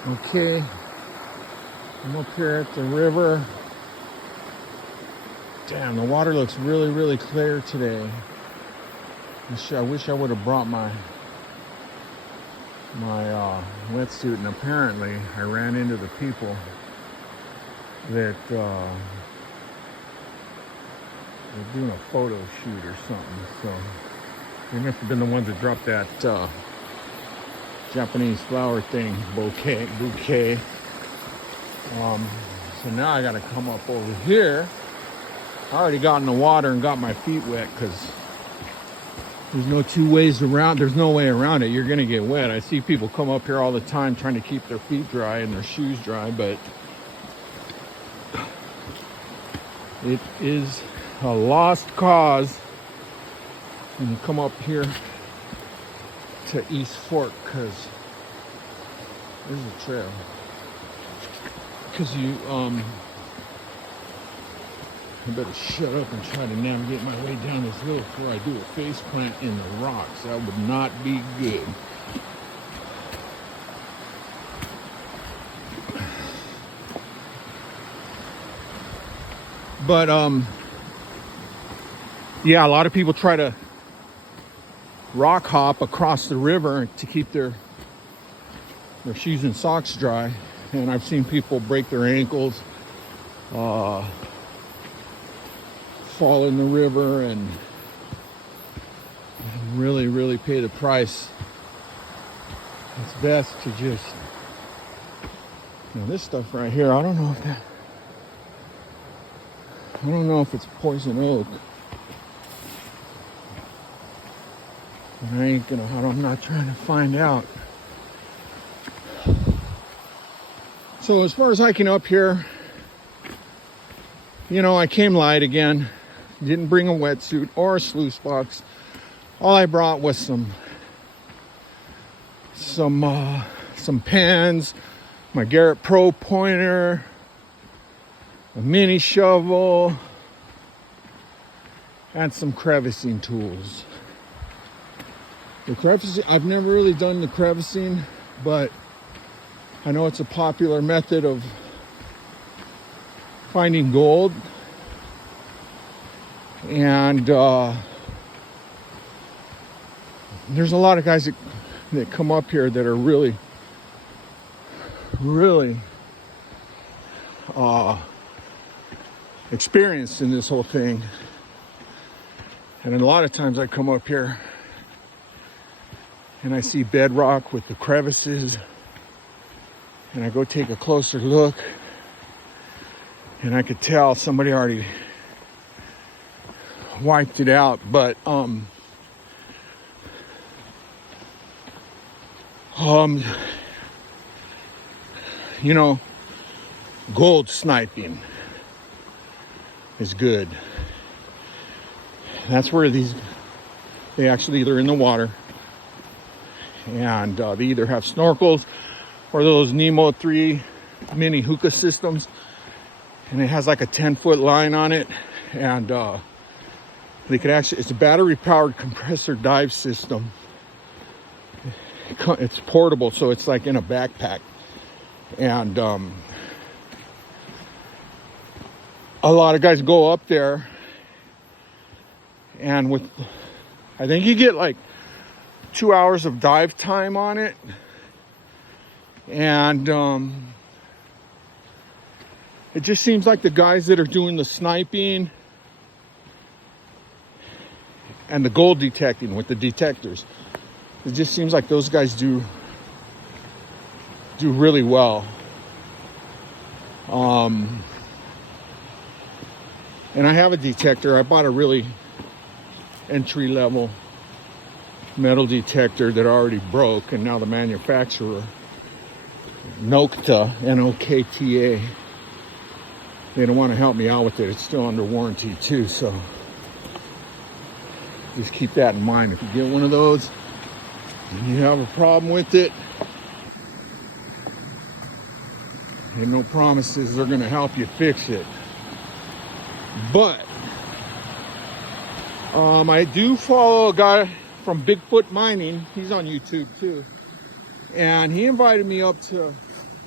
Okay, I'm up here at the river. Damn, the water looks really, really clear today. I wish I would have brought my wetsuit, and apparently I ran into the people that they're doing a photo shoot or something. So they must have been the ones that dropped that Japanese flower thing, bouquet. So now I gotta come up over here. I already got in the water and got my feet wet because there's no two ways around. There's no way around it. You're gonna get wet. I see people come up here all the time trying to keep their feet dry and their shoes dry, but it is a lost cause when you come up here to East Fork, because this is a trail. Because I better shut up and try to navigate my way down this hill before I do a face plant in the rocks. That would not be good. But yeah, a lot of people try to rock hop across the river to keep their shoes and socks dry, and I've seen people break their ankles, fall in the river, and really, really pay the price. It's best to just, this stuff right here, I don't know if it's poison oak. But I'm not trying to find out. So as far as hiking up here, I came light again. Didn't bring a wetsuit or a sluice box. All I brought was some pens, my Garrett Pro pointer, a mini shovel, and some crevicing tools. I've never really done the crevicing, but I know it's a popular method of finding gold. And there's a lot of guys that come up here that are really, really experienced in this whole thing. And a lot of times I come up here and I see bedrock with the crevices, and I go take a closer look, and I could tell somebody already wiped it out. But gold sniping is good. That's where they actually either in the water, and they either have snorkels or those Nemo 3 mini hookah systems, and it has like a 10-foot line on it, and they could it's a battery powered compressor dive system. It's portable, so it's like in a backpack, and a lot of guys go up there, and I think you get like 2 hours of dive time on it, and it just seems like the guys that are doing the sniping and the gold detecting with the detectors, it just seems like those guys do really well. And I have a detector. I bought a really entry-level metal detector that already broke, and now the manufacturer, Nokta, Nokta, they don't want to help me out with it. It's still under warranty too, so just keep that in mind. If you get one of those and you have a problem with it, and no promises they're going to help you fix it. But I do follow a guy from Bigfoot Mining. He's on YouTube too, and he invited me up to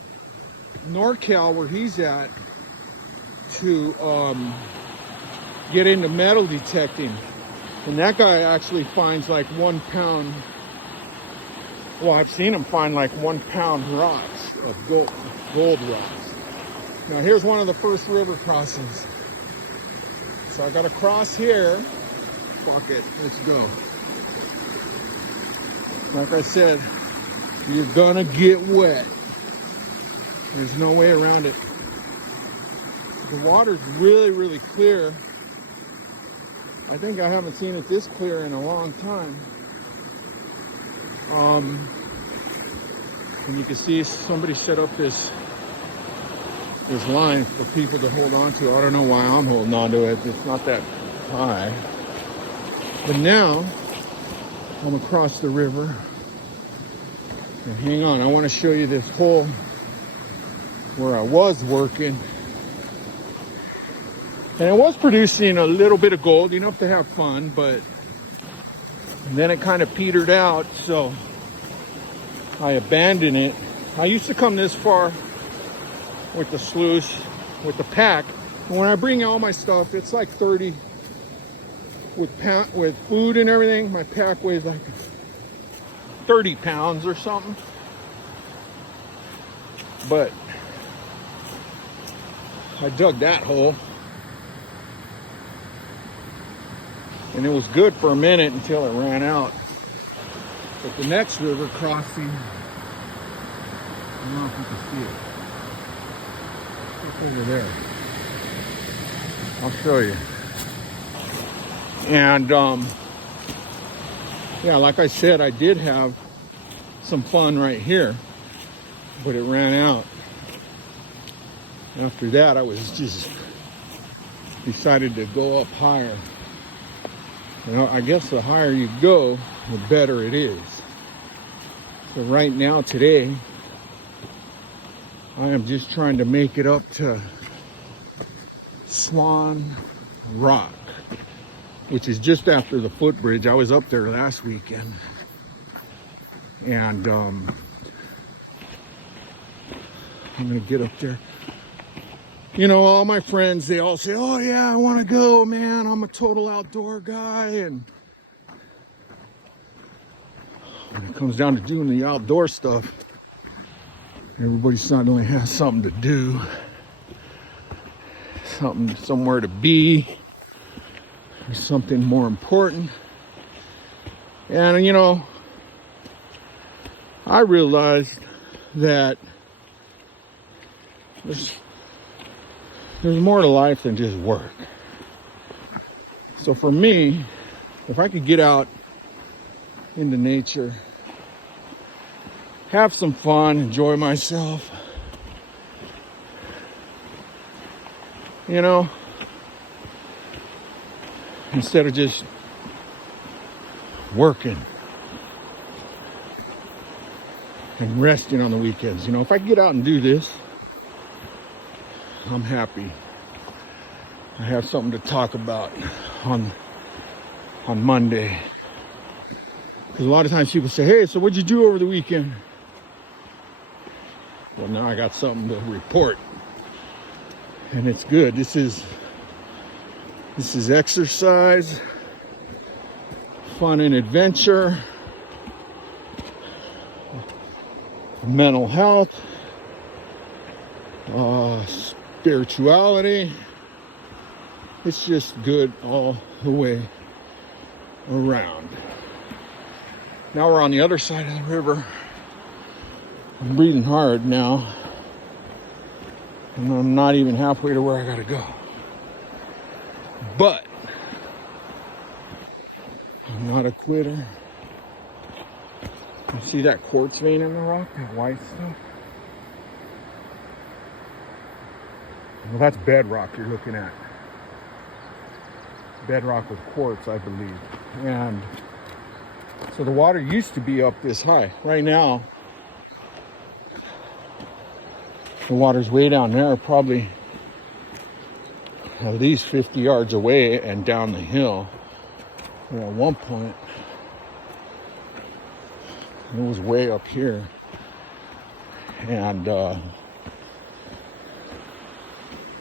NorCal, where he's at, to get into metal detecting. And that guy actually finds like 1 pound. Well, I've seen him find like 1 pound rocks of gold rocks. Now here's one of the first river crossings. So I gotta cross here. Fuck it, let's go. Like I said, you're gonna get wet. There's no way around it. The water's really, really clear. I think I haven't seen it this clear in a long time. And you can see somebody set up this line for people to hold on to. I don't know why I'm holding on to it. It's not that high. But now I'm across the river. And hang on, I want to show you this hole where I was working. And it was producing a little bit of gold, enough to have fun, but then it kind of petered out, so I abandoned it. I used to come this far with the sluice, with the pack. And when I bring all my stuff, it's like 30 with food and everything. My pack weighs like 30 pounds or something. But I dug that hole. And it was good for a minute until it ran out. But the next river crossing, I don't know if you can see it. It's over there. I'll show you. And yeah, like I said, I did have some fun right here, but it ran out. After that, I was just decided to go up higher. You know, I guess the higher you go, the better it is. So right now, today, I am just trying to make it up to Swan Rock, which is just after the footbridge. I was up there last weekend. And I'm gonna get up there. You know, all my friends, they all say, oh yeah, I wanna go, man. I'm a total outdoor guy. And when it comes down to doing the outdoor stuff, everybody suddenly has something to do, somewhere to be, or something more important. And you know, I realized that there's more to life than just work. So for me, if I could get out into nature, have some fun, enjoy myself, you know, instead of just working and resting on the weekends. You know, if I could get out and do this, I'm happy. I have something to talk about on Monday. Because a lot of times people say, hey, so what'd you do over the weekend? Well, now I got something to report. And it's good. This is exercise, fun and adventure, mental health, spirituality. It's just good all the way around. Now we're on the other side of the river. I'm breathing hard now. And I'm not even halfway to where I gotta go. But I'm not a quitter. You see that quartz vein in the rock? That white stuff? Well, that's bedrock you're looking at. Bedrock with quartz, I believe. And so the water used to be up this high. Right now, the water's way down there, probably at least 50 yards away and down the hill. And at one point, it was way up here. And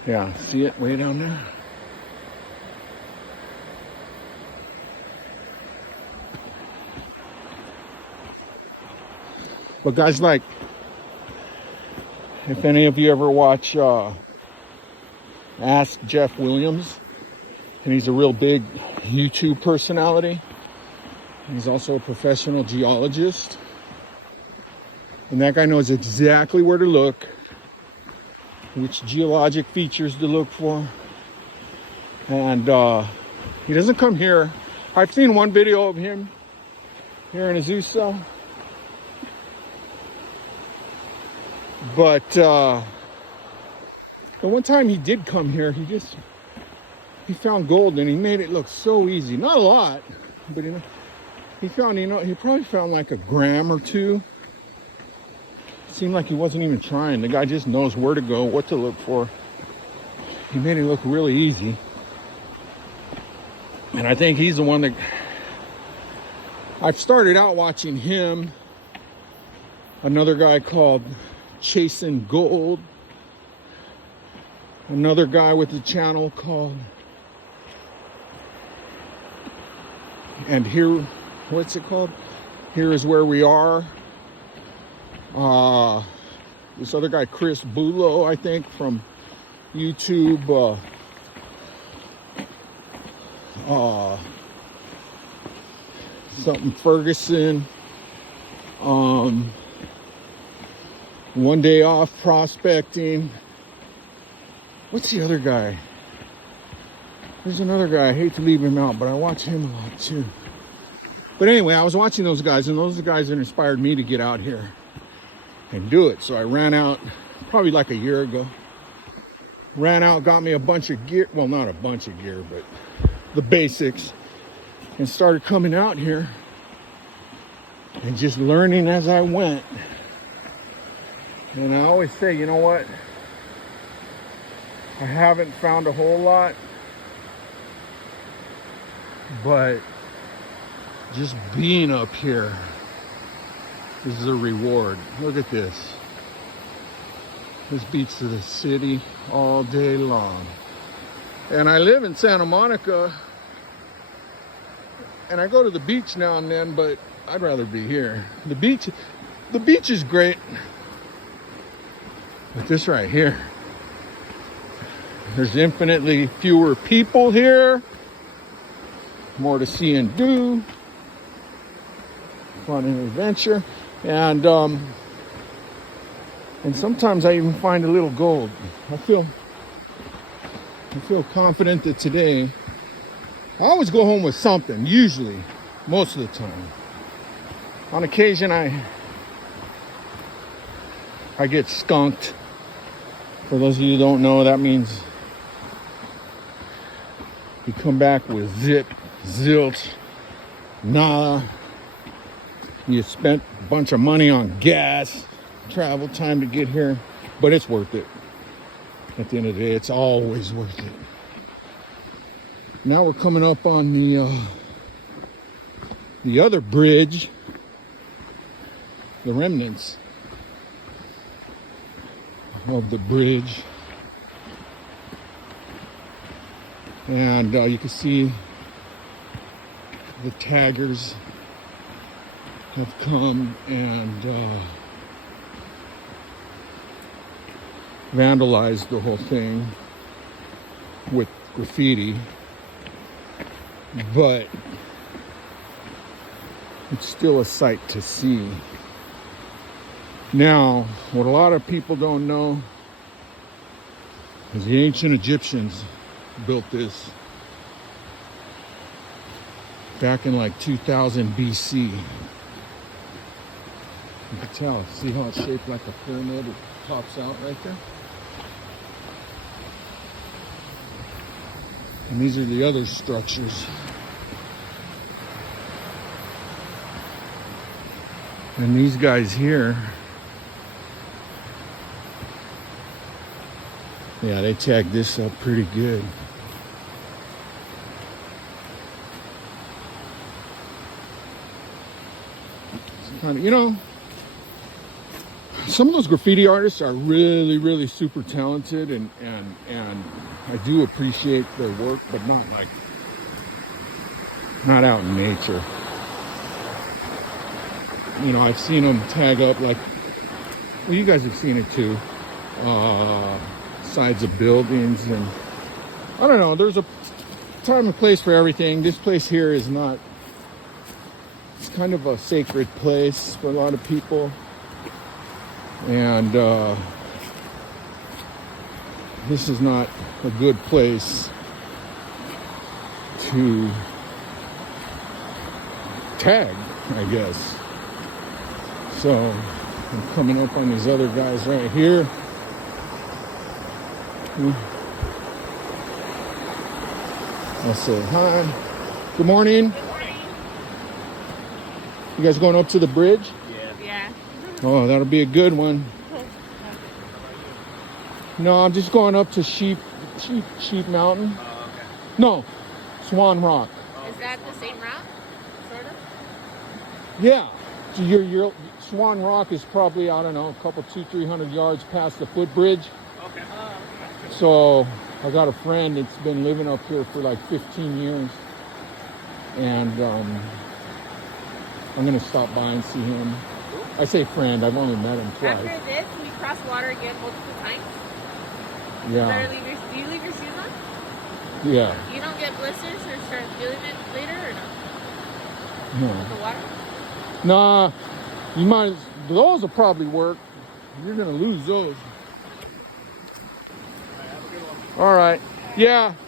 Yeah, see it way down there? But guys, like, if any of you ever watch Ask Jeff Williams, and he's a real big YouTube personality. He's also a professional geologist. And that guy knows exactly where to look, which geologic features to look for. And he doesn't come here. I've seen one video of him here in Azusa. But the one time he did come here, he found gold and he made it look so easy. Not a lot, but he probably found like a gram or two. It seemed like he wasn't even trying. The guy just knows where to go, what to look for. He made it look really easy. And I think he's the one that I've started out watching him. Another guy called Chasing Gold. Another guy with a channel called And Here, what's it called? Here Is Where We Are. This other guy, Chris Bulow, I think, from YouTube. Something Ferguson. One Day Off Prospecting. What's the other guy? There's another guy. I hate to leave him out, but I watch him a lot too. But anyway, I was watching those guys, and those are the guys that inspired me to get out here and do it. So I ran out probably like a year ago. Ran out, got me a bunch of gear. Well, not a bunch of gear, but the basics. And started coming out here and just learning as I went. And I always say, you know what? I haven't found a whole lot, but just being up here is the reward. Look at this. This beats to the city all day long. And I live in Santa Monica, and I go to the beach now and then, but I'd rather be here. The beach is great. But this right here, there's infinitely fewer people here, more to see and do, fun and adventure, and sometimes I even find a little gold. I feel confident that today, I always go home with something, usually, most of the time. On occasion, I get skunked. For those of you who don't know, that means you come back with zip, zilch, nada. You spent a bunch of money on gas, travel time to get here, but it's worth it. At the end of the day, it's always worth it. Now we're coming up on the other bridge, the remnants of the bridge, and you can see the taggers have come and vandalized the whole thing with graffiti, but it's still a sight to see. Now, what a lot of people don't know is the ancient Egyptians built this back in like 2000 BC. You can tell, see how it's shaped like a pyramid? It pops out right there. And these are the other structures. And these guys here, yeah, they tagged this up pretty good. You know, some of those graffiti artists are really, really super talented, and I do appreciate their work, but not out in nature. You know, I've seen them tag up like, well, you guys have seen it too, sides of buildings, and I don't know, there's a time and place for everything. This place here is not, it's kind of a sacred place for a lot of people, and this is not a good place to tag, I guess. So I'm coming up on these other guys right here. I'll say hi. Good morning. Good morning. You guys going up to the bridge? Yeah. Oh, that'll be a good one. No, I'm just going up to Sheep Mountain. Oh, okay. No, Swan Rock. Is that the same route? Sort of? Yeah. So your Swan Rock is probably, I don't know, a couple 200-300 yards past the footbridge. Okay. So I got a friend that's been living up here for like 15 years, and I'm gonna stop by and see him. I say friend, I've only met him twice. After this, we cross water again multiple times. Yeah, Do you leave your shoes on? yeah. You don't get blisters or start feeling it later or no? No. With the water? Nah, you might. Those will probably work. You're gonna lose those. All right. Yeah.